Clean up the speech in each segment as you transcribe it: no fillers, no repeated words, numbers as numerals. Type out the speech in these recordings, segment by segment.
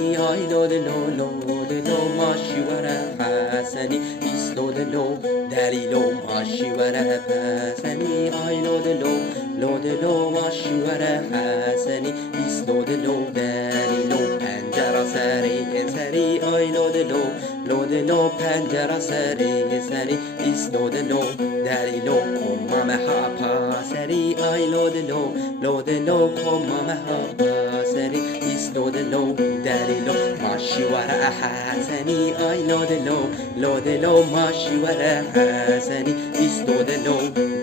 حسنی آی لودلو لودلو ماشیوره حسنی ایست لودلو دلیلو ماشیوره حسنی آی لودلو لودلو ماشیوره حسنی ایست لودلو دلیلو پنجره سری سری آی لودلو لودلو پنجره سری سری ایست لودلو دلیلو کمم هاپا سری آی لودلو لودلو کمم هاپا سری ایست لودلو دلیلو ماشیوره حسنی آی لودلو لودلو ماشیوره حسنی ایست لودلو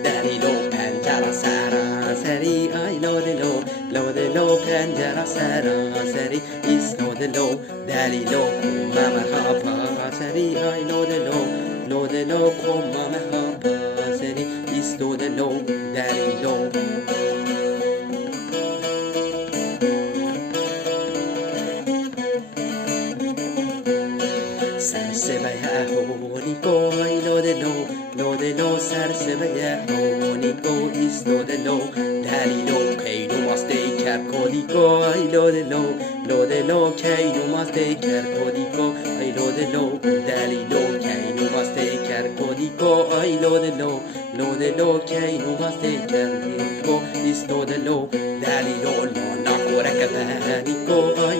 دلیلو پنجره سری آی لودلو لودلو پنجره سری ایست لودلو دلیلو کمم هاپا سری آی لودلو لودلو کمم هاپا سری ایست لودلو دلیلو Sarsebayahonico, ay lodelo, sarsebayahonico, is lodelo, dalilo, kaino maste carcodico, ay lodelo, kaino maste carcodico, ay lodelo, dalilo, kaino maste carcodico, ay lodelo, kaino maste carcodico, is lodelo, dalilo, nonna coracatanico, ay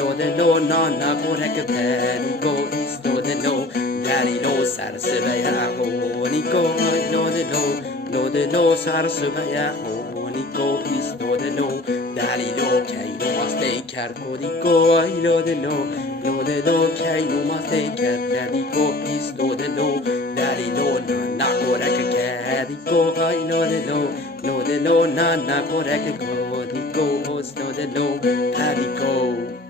لودلو نانا کورک پنیکو ایست لودلو دلیلو سرسبیهونیکو لودلو سرسبیهونیکو ایست لودلو دلیلو کینو ماسته کرکودیکو ای لودلو کینو ماسته کردیکو ایست لودلو دلیلو نانا کورک کدیکو ای لودلو نانا کورک کدیکو ایست لودلو پدیکو